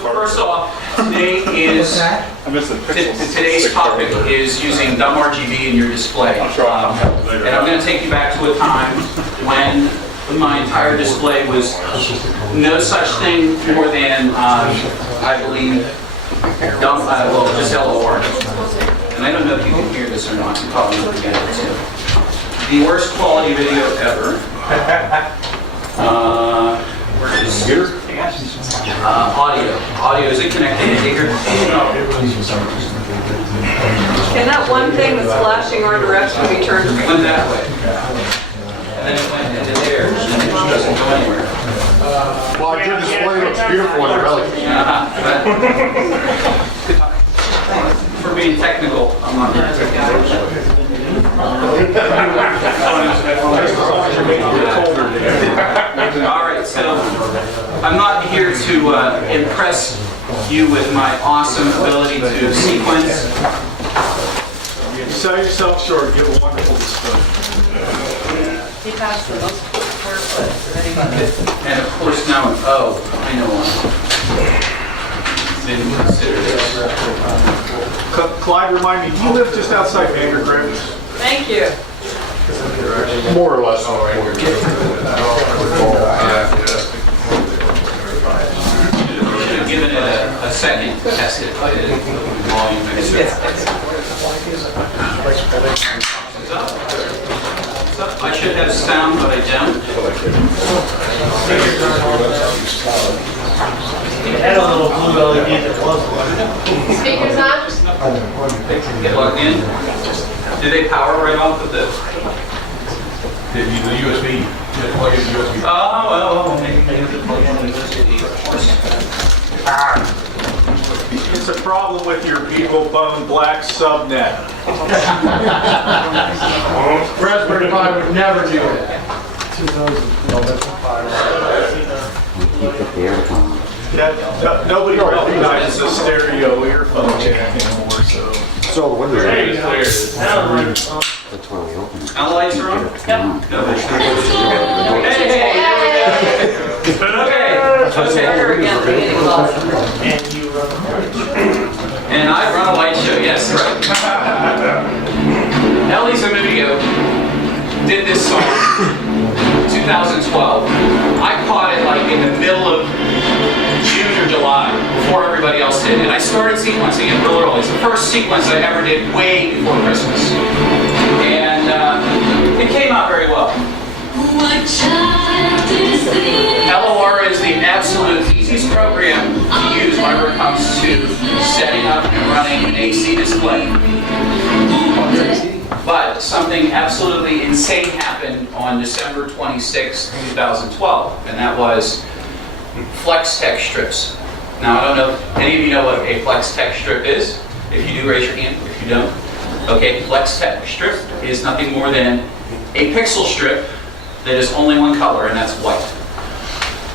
first off, today is today's topic is using dumb RGB in your display. And I'm going to take you back to a time when my entire display was no such thing more than, I believe, dumb, well, just LOR. And I don't know if you can hear this or not. You probably can get it too. The worst quality video ever. Where is here? Audio. Audio, is it connected to here? No. Can that one thing that's flashing our direction be turned? It went that way. And then it went into there, and it doesn't go anywhere. Well, your display looks beautiful on your belly. For being technical, I'm not very technical. All right, so I'm not here to impress you with my awesome ability to sequence. You sell yourself short, give a wonderful display. He passed the most square foot of anybody. And of course now, oh, I know one. Didn't consider this. Clyde, remind me, do you live just outside Vandergrift? Thank you. More or less. Should have given it a second to test it. I did volume mixer. I should have sound, but I don't. It had a little blue LED that was Speakers on? Get plugged in. Do they power right off of the? The USB. Just plug in the USB. Oh, well, maybe they plug in the USB. It's a problem with your Beagle Bone Black subnet. Raspberry Pi would never do it. Nobody recognizes a stereo earphone jack anymore, so. So when The lights are on? Yep. No, they should. Hey! And I run a light show, yes, right. Ellie's a minute ago did this song, 2012. I caught it like in the middle of June or July, before everybody else did. And I started sequencing it real early. It's the first sequence I ever did way before Christmas. And it came out very well. LOR is the absolute easiest program to use whenever it comes to setting up and running an AC display. But something absolutely insane happened on December 26, 2012, and that was flex text strips. Now, I don't know if any of you know what a flex text strip is. If you do, raise your hand. If you don't, okay, flex text strip is nothing more than a pixel strip that is only one color, and that's white.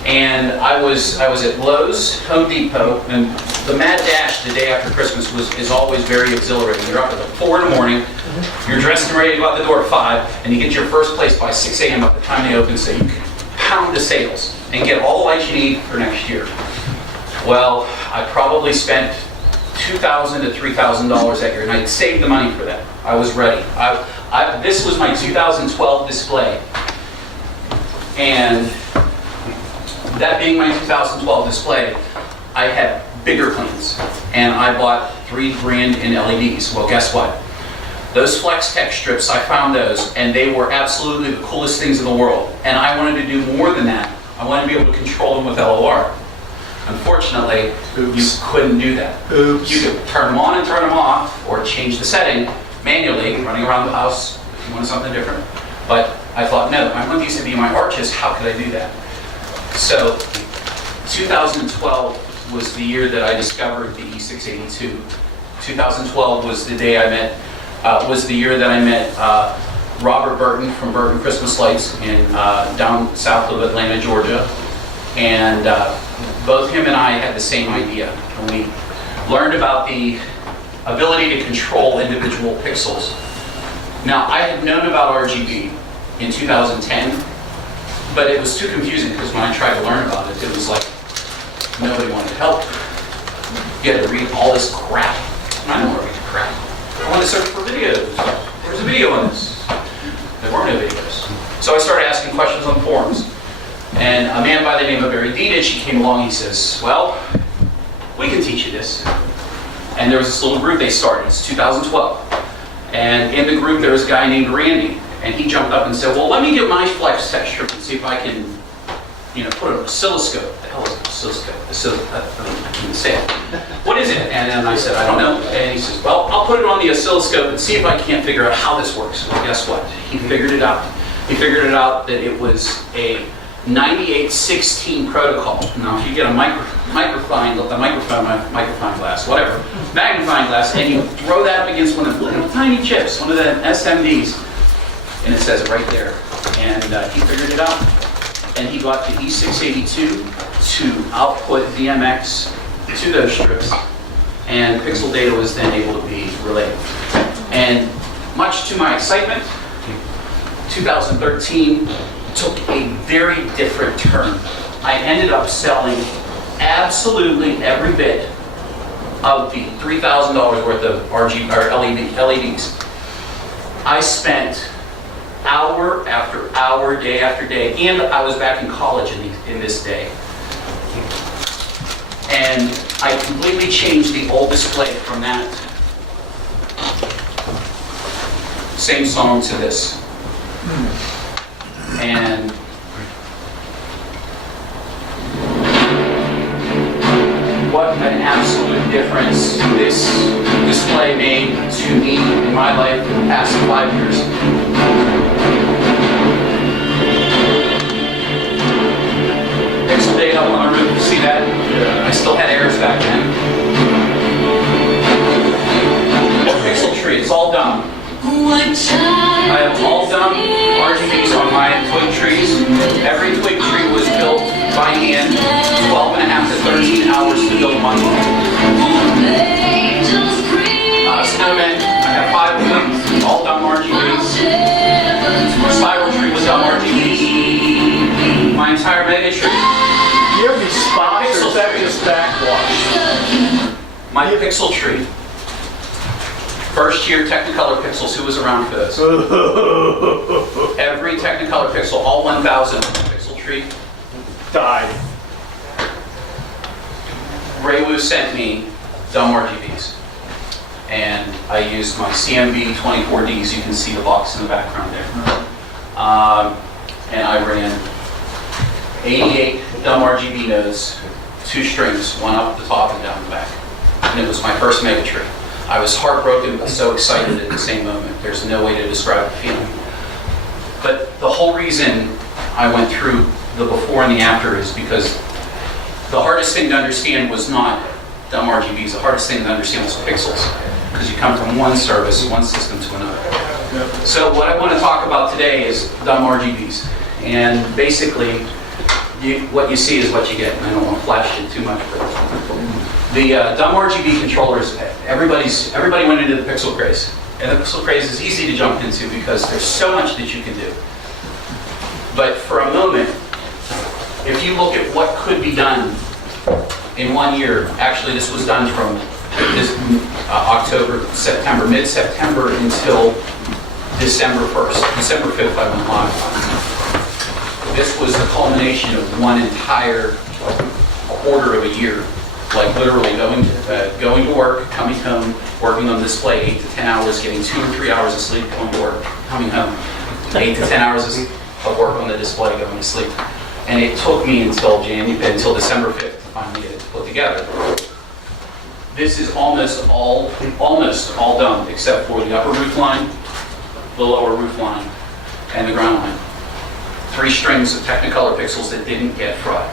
And I was at Lowe's, Home Depot, and the mad dash the day after Christmas is always very exhilarating. You're up at 4 in the morning, you're dressed and ready to go out the door at 5, and you get your first place by 6 a.m. by the time they open, so you can pound the sales and get all the lights you need for next year. Well, I probably spent $2,000 to $3,000 that year, and I had saved the money for that. I was ready. This was my 2012 display, and that being my 2012 display, I had bigger plans, and I bought $3,000 in LEDs. Well, guess what? Those flex text strips, I found those, and they were absolutely the coolest things in the world. And I wanted to do more than that. I wanted to be able to control them with LOR. Unfortunately, you couldn't do that. Oops. You could turn them on and turn them off, or change the setting manually, running around the house if you wanted something different. But I thought, no, I want these to be my arches. How could I do that? So 2012 was the year that I discovered the E682. 2012 was the day I met, was the year that I met Robert Burton from Burton Christmas Lights in down south of Atlanta, Georgia. And both him and I had the same idea. And we learned about the ability to control individual pixels. Now, I had known about RGB in 2010, but it was too confusing because when I tried to learn about it, it was like nobody wanted to help. You had to read all this crap. I don't want to read crap. I want to search for videos. Where's the video on this? There weren't no videos. So I started asking questions on forums. And a man by the name of Barry Dedich, he came along, he says, well, we can teach you this. And there was this little group they started, it's 2012. And in the group there was a guy named Randy. And he jumped up and said, well, let me get my flex tech strip and see if I can, put an oscilloscope. What the hell is an oscilloscope? I can't say it. What is it? And then I said, I don't know. And he says, well, I'll put it on the oscilloscope and see if I can't figure out how this works. Well, guess what? He figured it out. He figured it out that it was a 9816 protocol. Now, if you get a magnifying glass, whatever, magnifying glass, and you throw that up against one of the little tiny chips, one of the SMDs, and it says it right there. And he figured it out. And he got the E682 to output DMX to those strips. And pixel data was then able to be relayed. And much to my excitement, 2013 took a very different turn. I ended up selling absolutely every bit of the $3,000 worth of RGB or LEDs. I spent hour after hour, day after day, and I was back in college in this day. And I completely changed the old display from that same song to this. And what an absolute difference this display made to me in my life in the past 5 years. Pixel data up on the roof, you see that? I still had errors back then. Pixel tree, it's all done. I have all done RGBs on my twig trees. Every twig tree was built by hand, 12 and a half to 13 hours to build one. Snowmen, I have 5 of them, all done RGBs. Spiral tree was done RGBs. My entire mega tree. You have these spots, or is that just backwash? My pixel tree. First year Technicolor pixels, who was around for this? Every Technicolor pixel, all 1,000 on the pixel tree. Died. Raywu sent me dumb RGBs. And I used my CMB 24Ds, you can see the box in the background there. And I ran 88 dumb RGB nodes, 2 strings, one up the top and down the back. And it was my first mega tree. I was heartbroken but so excited at the same moment. There's no way to describe the feeling. But the whole reason I went through the before and the after is because the hardest thing to understand was not dumb RGBs. The hardest thing to understand was pixels. Because you come from one service, one system to another. So what I want to talk about today is dumb RGBs. And basically, what you see is what you get. And I don't want to flash it too much, but the dumb RGB controllers, everybody went into the pixel craze. And the pixel craze is easy to jump into because there's so much that you can do. But for a moment, if you look at what could be done in 1 year, actually this was done from this October, September, mid-September until December 1st. December 5th I went live. This was the culmination of one entire quarter of a year. Like literally going to work, coming home, working on display 8 to 10 hours, getting 2 or 3 hours of sleep, going to work, coming home, 8 to 10 hours of work on the display, going to sleep. And it took me until December 5th to finally get it put together. This is almost all done except for the upper roof line, the lower roof line, and the ground line. 3 strings of Technicolor pixels that didn't get fried.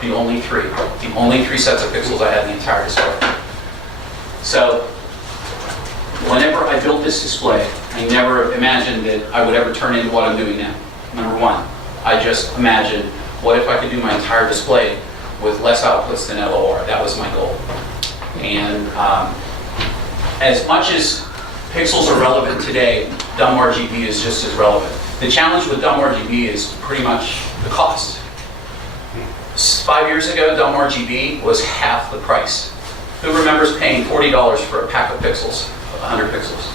The only 3 sets of pixels I had in the entire display. So, whenever I built this display, I never imagined that I would ever turn into what I'm doing now. Number 1, I just imagined, what if I could do my entire display with less outputs than LOR? That was my goal. And as much as pixels are relevant today, dumb RGB is just as relevant. The challenge with dumb RGB is pretty much the cost. 5 years ago, dumb RGB was half the price. Who remembers paying $40 for a pack of pixels, 100 pixels?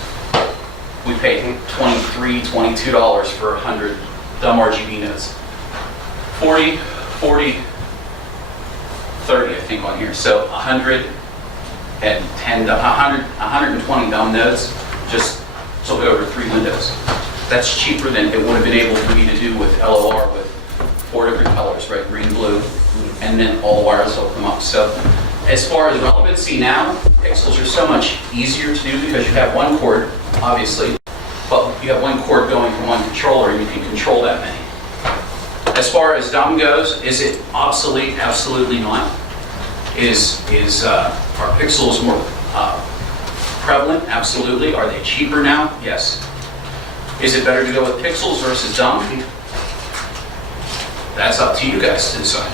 We paid $23, $22 for 100 dumb RGB nodes. 40, 40, 30, I think on here. So 120 dumb nodes, just took over 3 windows. That's cheaper than it would have been able for me to do with LOR with 4 different colors, right? Green, blue, and then all wires will come up. So as far as relevancy now, pixels are so much easier to do because you have one cord, obviously, but you have one cord going from one controller and you can control that many. As far as dumb goes, is it obsolete? Absolutely not. Are pixels more prevalent? Absolutely. Are they cheaper now? Yes. Is it better to go with pixels versus dumb? That's up to you guys to decide.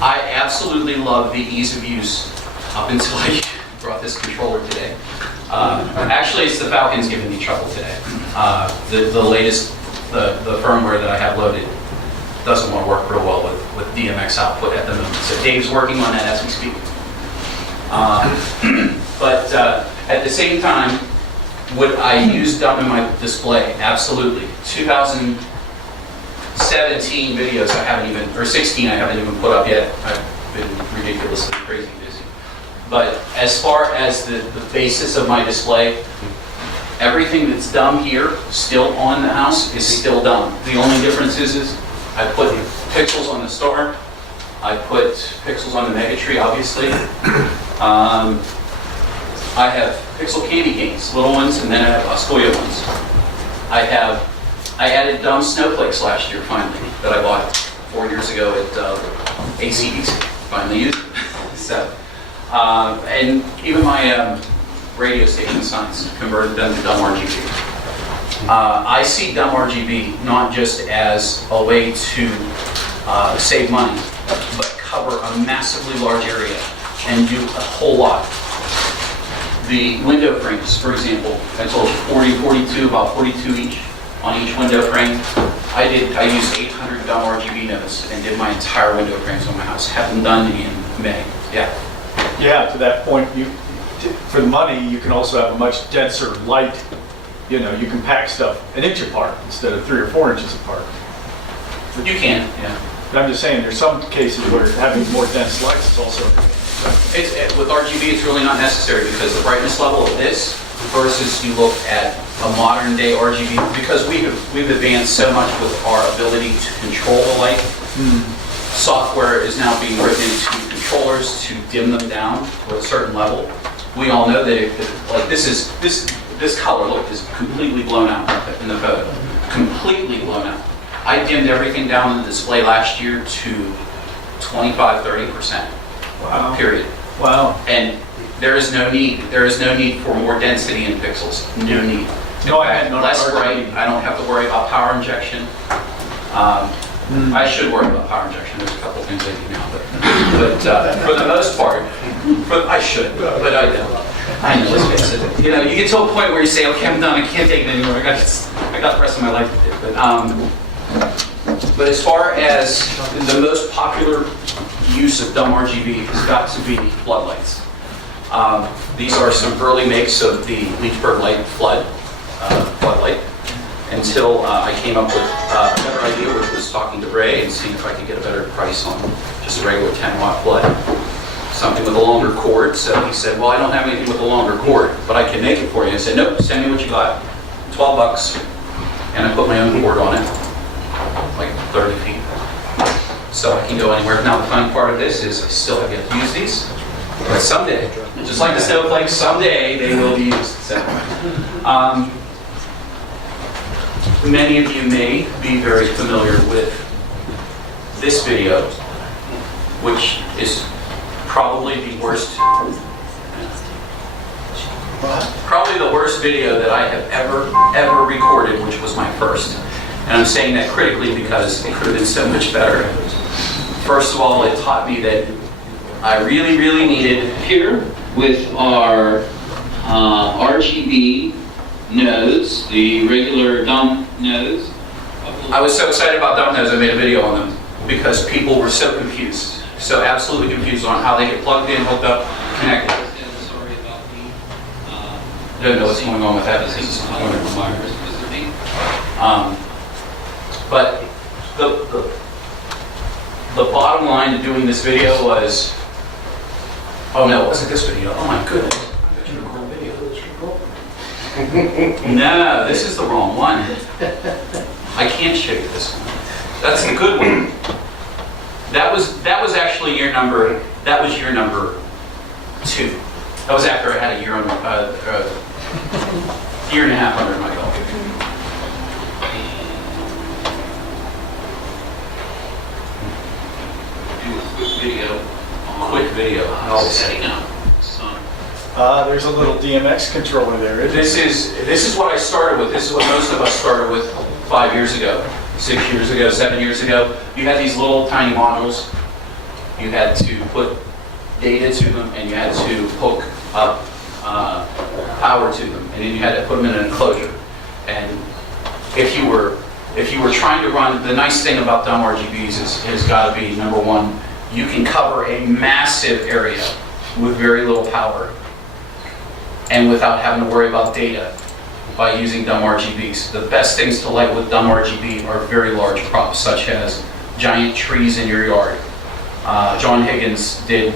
I absolutely love the ease of use up until I brought this controller today. Actually, it's the Falcon's giving me trouble today. The latest, the firmware that I have loaded doesn't want to work real well with DMX output at the moment. So Dave's working on that as we speak. But at the same time, would I use dumb in my display? Absolutely. 2017 videos I haven't even, or 16 I haven't even put up yet. I've been ridiculously crazy busy. But as far as the basis of my display, everything that's dumb here, still on the house, is still dumb. The only difference is I put pixels on the star, I put pixels on the mega tree, obviously. I have pixel candy canes, little ones, and then I have Ascoya ones. I added dumb snowflakes last year, finally, that I bought 4 years ago at ACDC. Finally used it. So, and even my radio station signs converted them to dumb RGB. I see dumb RGB not just as a way to save money, but cover a massively large area and do a whole lot. The window frames, for example, I told you 40, 42, about 42 each on each window frame. I used 800 dumb RGB nodes and did my entire window frames on my house. Have them done in May. Yeah. Yeah, to that point, for the money, you can also have a much denser light. You know, you can pack stuff an inch apart instead of 3 or 4 inches apart. You can, yeah. But I'm just saying, there's some cases where having more dense lights is also. With RGB, it's really not necessary because the brightness level of this versus you look at a modern day RGB, because we've advanced so much with our ability to control the light. Software is now being written into controllers to dim them down to a certain level. We all know that like this color look is completely blown out in the photo, completely blown out. I dimmed everything down in the display last year to 25-30%. Wow. Period. Wow. And there is no need for more density in pixels. No need. No, I had Less bright. I don't have to worry about power injection. I should worry about power injection. There's a couple things I do now, but for the most part, I should, but I don't. I know, let's face it. You know, you get to a point where you say, okay, I'm done. I can't take it anymore. I got the rest of my life to do. But as far as the most popular use of dumb RGB has got to be floodlights. These are some early makes of the Leechburg Light floodlight until I came up with a better idea, which was talking to Ray and seeing if I could get a better price on just a regular 10-watt flood. Something with a longer cord. So he said, well, I don't have anything with a longer cord, but I can make it for you. I said, nope, send me what you got. $12. And I put my own cord on it, like 30 feet. So I can go anywhere. Now the fun part of this is I still have yet to use these, but someday, just like the snowflakes, someday they will be used. So, many of you may be very familiar with this video, which is probably the worst video that I have ever recorded, which was my first. And I'm saying that critically because it could have been so much better. First of all, it taught me that I really needed here with our RGB nodes, the regular dumb nodes. I was so excited about dumb nodes, I made a video on them. because people were so confused, so absolutely confused on how they get plugged in, hooked up, connected. I don't know what's going on with that. But the bottom line to doing this video was, oh no, it wasn't this video. Oh my goodness. I should record video. No, this is the wrong one. I can't show you this one. That's the good one. That was actually your number. That was your number 2. That was after I had a year and a half under my belt. Do a quick video. How setting up. There's a little DMX controller there, isn't it? This is what I started with. This is what most of us started with 5 years ago, 6 years ago, 7 years ago. You had these little tiny modules. You had to put data to them, and you had to hook up power to them, and then you had to put them in an enclosure. And if you were trying to run, the nice thing about dumb RGBs has got to be, number one, you can cover a massive area with very little power, and without having to worry about data by using dumb RGBs. The best things to light with dumb RGB are very large props, such as giant trees in your yard. John Higgins did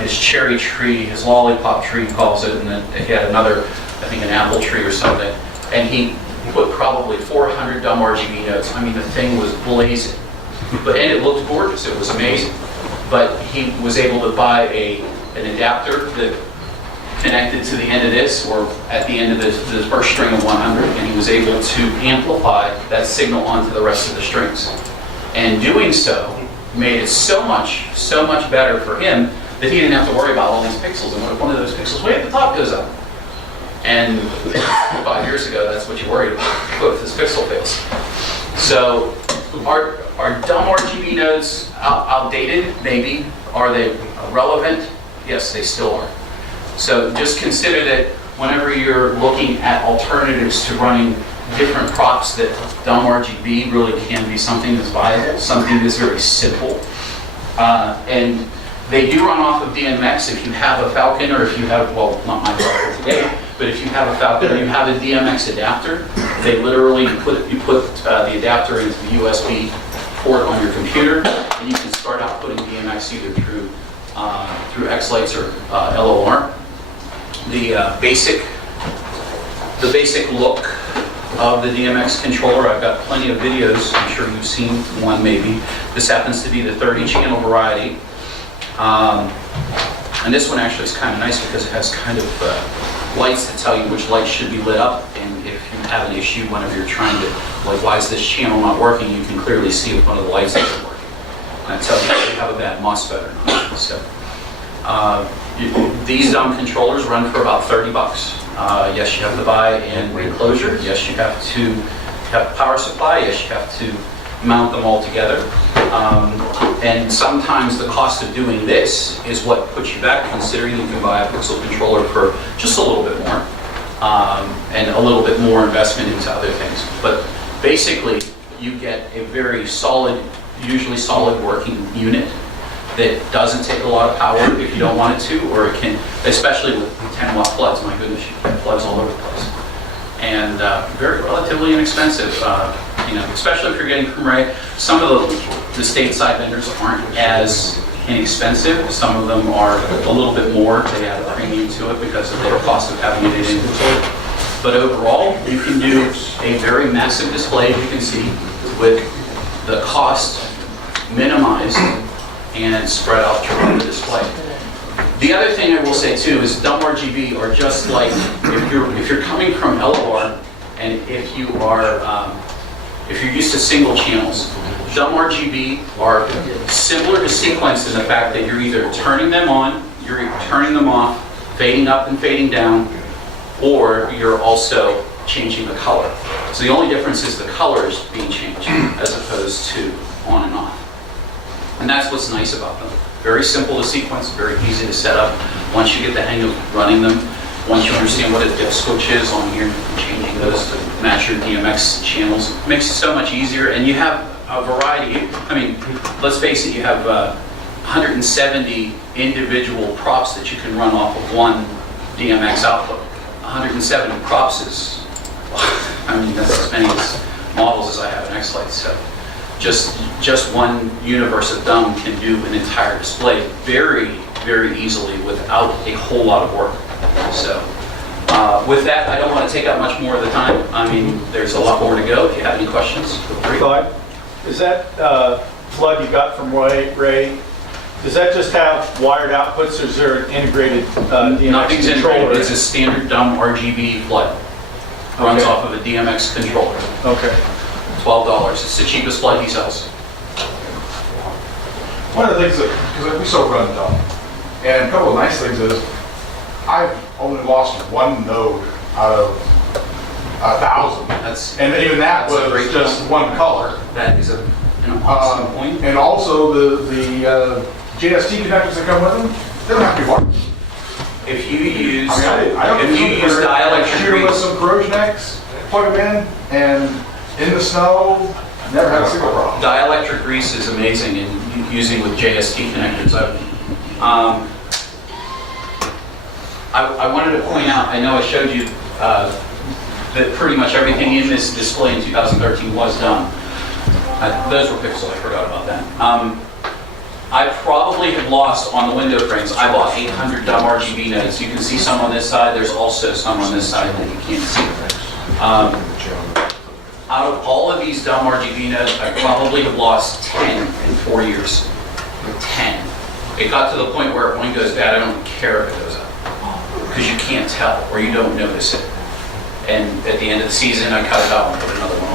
his cherry tree, his lollipop tree, he calls it, and then he had another, I think an apple tree or something, and he put probably 400 dumb RGB nodes. I mean, the thing was blazing, and it looked gorgeous. It was amazing. But he was able to buy an adapter that connected to the end of this, or at the end of the first string of 100, and he was able to amplify that signal onto the rest of the strings. And doing so made it so much better for him that he didn't have to worry about all these pixels, and what if one of those pixels way at the top goes up? And 5 years ago, that's what you worried about, what if this pixel fails? So are dumb RGB nodes outdated? Maybe. Are they relevant? Yes, they still are. So just consider that whenever you're looking at alternatives to running different props, that dumb RGB really can be something that's viable, something that's very simple. And they do run off of DMX. If you have a Falcon, or if you have, well, not my Falcon today, but if you have a Falcon or you have a DMX adapter, they literally put the adapter into the USB port on your computer, and you can start out putting DMX either through X-Lights or LOR. The basic look of the DMX controller, I've got plenty of videos. I'm sure you've seen one maybe. This happens to be the 30-channel variety. And this one actually is kind of nice because it has kind of lights that tell you which lights should be lit up, and if you have an issue whenever you're trying to, like, why is this channel not working, you can clearly see if one of the lights isn't working. And it tells you if you have a bad MOSFET or not. So, these dumb controllers run for about $30. Yes, you have to buy an enclosure. Yes, you have to have a power supply. Yes, you have to mount them all together. And sometimes the cost of doing this is what puts you back, considering you can buy a Pixel controller for just a little bit more, and a little bit more investment into other things. But basically, you get a very solid, usually solid working unit that doesn't take a lot of power if you don't want it to, or it can, especially with 10-watt plugs. My goodness, you get plugs all over the place. And very relatively inexpensive, especially if you're getting from Ray. Some of the stateside vendors aren't as inexpensive. Some of them are a little bit more. They add a premium to it because of their cost of having it in inventory. But overall, you can do a very massive display, as you can see, with the cost minimized and spread out throughout the display. The other thing I will say too is dumb RGB are just like, if you're coming from LOR, and if you're used to single channels, dumb RGB are similar to sequence in the fact that you're either turning them on, you're turning them off, fading up and fading down, or you're also changing the color. So the only difference is the color is being changed as opposed to on and off. And that's what's nice about them. Very simple to sequence, very easy to set up. Once you get the hang of running them, once you understand what a dip switch is on here, changing those to match your DMX channels, it makes it so much easier. And you have a variety. I mean, let's face it, you have 170 individual props that you can run off of one DMX output. 170 props is, I mean, that's as many models as I have in X-Lite. So just one universe of dumb can do an entire display very, very easily without a whole lot of work. So with that, I don't want to take up much more of the time. I mean, there's a lot more to go. If you have any questions, feel free. Clyde, is that flood you got from Ray, does that just have wired outputs, or is there an integrated DMX Nothing's controller? integrated. It's a standard dumb RGB flood. Runs Okay. off of a DMX controller. Okay. $12. It's the cheapest flood he sells. One of the things that, because we still run dumb, and a couple of nice things is, I've only lost one node out of 1,000. That's And even that That's a was great just point. one color. That is an awesome point. And also the JST connectors that come with them, they don't have to be water. If you use I don't if you use dielectric shoot with grease, some corrosion X, plug them in the snow, never had a single problem. dielectric grease is amazing in using with JST connectors. I wanted to point out, I know I showed you that pretty much everything in this display in 2013 was done. Those were pixels, I forgot about that. I probably have lost on the window frames, I bought 800 dumb RGB nodes. You can see some on this side, there's also some on this side that you can't see. Out of all of these dumb RGB nodes, I probably have lost 10 in 4 years. 10. It got to the point where if one goes bad, I don't care if it goes up. Because you can't tell, or you don't notice it. And at the end of the season, I cut it out and put another one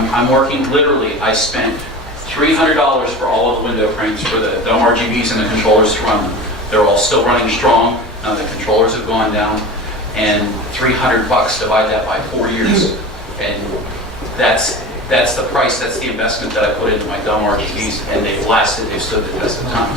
on. I'm working, literally, I spent $300 for all of the window frames for the dumb RGBs and the controllers to run them. They're all still running strong. Now the controllers have gone down, and $300 divide that by 4 years, and that's the price. That's the investment that I put into my dumb RGBs, and they've lasted. They've stood the test of time.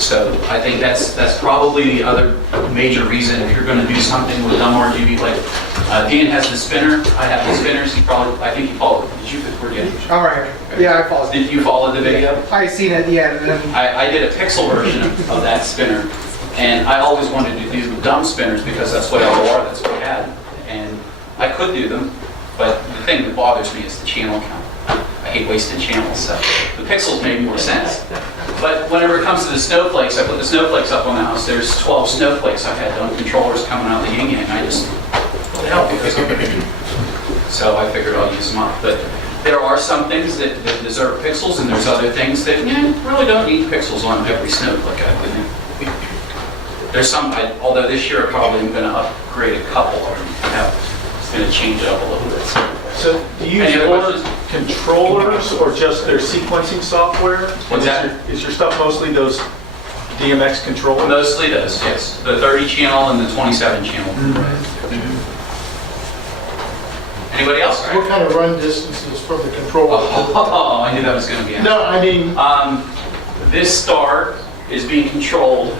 So I think that's probably the other major reason if you're going to do something with dumb RGB. Like Dean has the spinner. I have the spinners. I think you followed. Did you forget? All right. Yeah, I followed. Did you follow the video? I seen it. Yeah. And then I did a pixel version of that spinner, and I always wanted to do dumb spinners because that's what LOR, that's what we had, and I could do them, but the thing that bothers me is the channel count. I hate wasting channels, so the pixels made more sense. But whenever it comes to the snowflakes, I put the snowflakes up on the house. There's 12 snowflakes. I had dumb controllers coming out of the yin-yang. I just, what the hell, because so I figured I'll use them up. But there are some things that deserve pixels, and there's other things that really don't need pixels on every snowflake. There's some, although this year I probably am going to upgrade a couple of them. It's going to change it up a little bit. So do you Any use other more questions? controllers or just their sequencing software? What's that? Is your stuff mostly those DMX controllers? Mostly those, yes. The 30 channel and the 27 channel. Anybody else? What kind of run distances from the controller? Oh, I knew that was going to be. No, I mean, This star is being controlled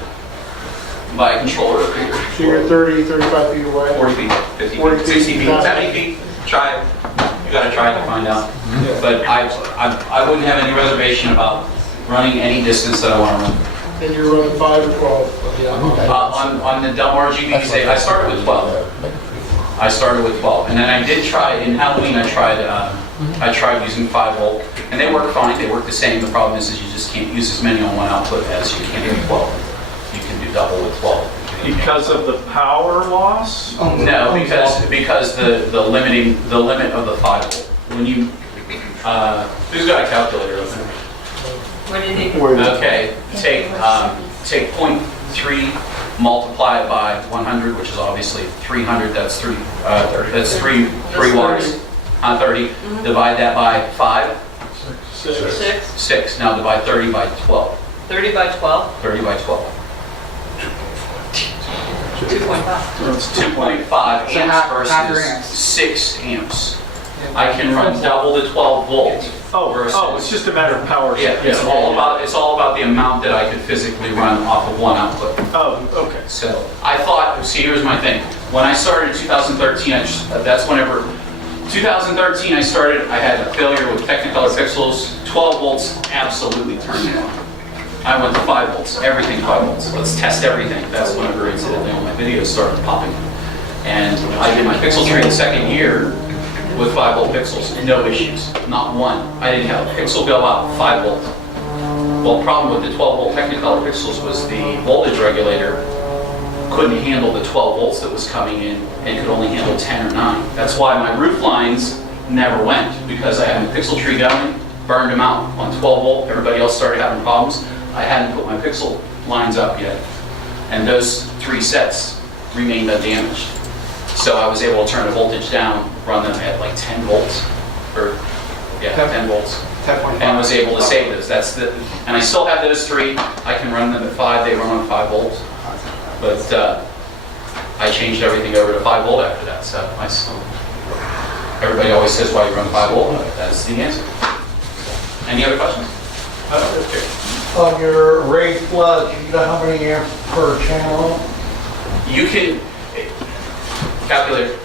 by a controller over here. so you're 30, 35 feet away? 40 feet, 50 40 feet, feet, 60 feet, got it. 70 feet. Try it. You got to try it to find out. But I wouldn't have any reservation about running any distance that I want to run. And you're running 5 or 12? Yeah. On the dumb RGBs, I started with 12. I started with 12, and then I did try in Halloween. I tried using 5 volt, and they work fine. They work the same. The problem is you just can't use as many on one output as you can with 12. You can do double with 12. Because of the power loss? No, because the limit of the 5 volt. When you who's got a calculator open? What do you think? Okay, take 0.3, multiply it by 100, which is obviously 300. That's 3 watts on 30. Divide that by 5. 6. Now divide 30 by 12. 30 by 12? 30 by 12. 2.5. It's 2.5 So amps half your versus amps. 6 amps. I can run double the 12 volts. It's just a matter of power. Yeah, it's all about the amount that I could physically run off of one output. Oh, okay. So I thought, see, here's my thing. When I started in 2013, that's whenever 2013, I had a failure with Technicolor pixels. 12 volts absolutely turned me on. I went to 5 volts, everything 5 volts. Let's test everything. That's whenever incidentally all my videos started popping. And I did my pixel tree the second year with 5 volt pixels, no issues, not one. I didn't have a pixel go out 5 volt. Well, the problem with the 12 volt Technicolor pixels was the voltage regulator couldn't handle the 12 volts that was coming in and could only handle 10 or 9. That's why my roof lines never went, because I had my pixel tree going, burned them out on 12 volt. Everybody else started having problems. I hadn't put my pixel lines up yet. And those 3 sets remained undamaged. So I was able to turn the voltage down, run them at like 10 volts, or 10 volts. 10.5. And was able to save those. And I still have those 3. I can run them at 5. They run on 5 volts. But I changed everything over to 5 volt after that. So everybody always says, why you run 5 volt? That's the answer. Any other questions? On your raised floods, you know how many amps per channel? You can, calculator,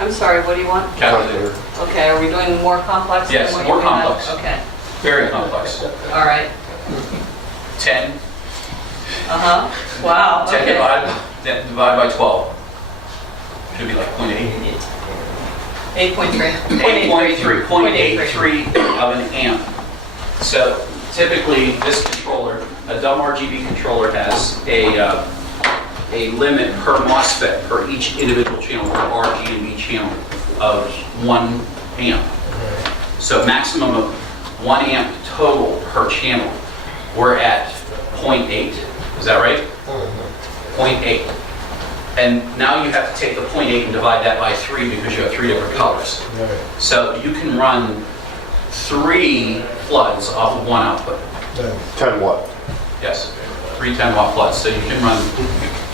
I'm sorry, what do you want? calculator, Okay, are we doing more complex? than Yes, what more you had? complex. Okay, very complex. all right. 10, Uh-huh, wow, 10 okay. divided by 12. Should be like 0.8. 8.3. 8.83 of an amp. So typically, this controller, a dumb RGB controller, has a limit per MOSFET per each individual channel, per RGB channel, of 1 amp. So maximum of 1 amp total per channel. We're at 0.8. Is that right? 0.8. And now you have to take the 0.8 and divide that by 3 because you have 3 different colors. So you can run 3 floods off of 1 output. 10 watt. Yes, 3 10-watt floods. So you can run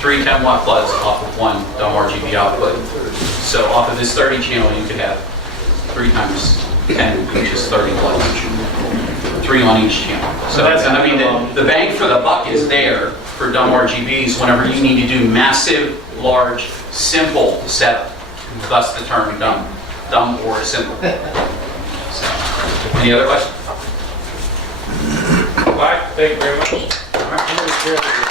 3 10-watt floods off of 1 dumb RGB output. So off of this 30 channel, you could have 3 times 10, which is 30 floods. 3 on each channel. So That's I mean, the bang for the buck is there for dumb RGBs whenever you need to do massive, large, simple setup. Thus the term dumb or simple. So, any other questions? All right, thank you very much. All right.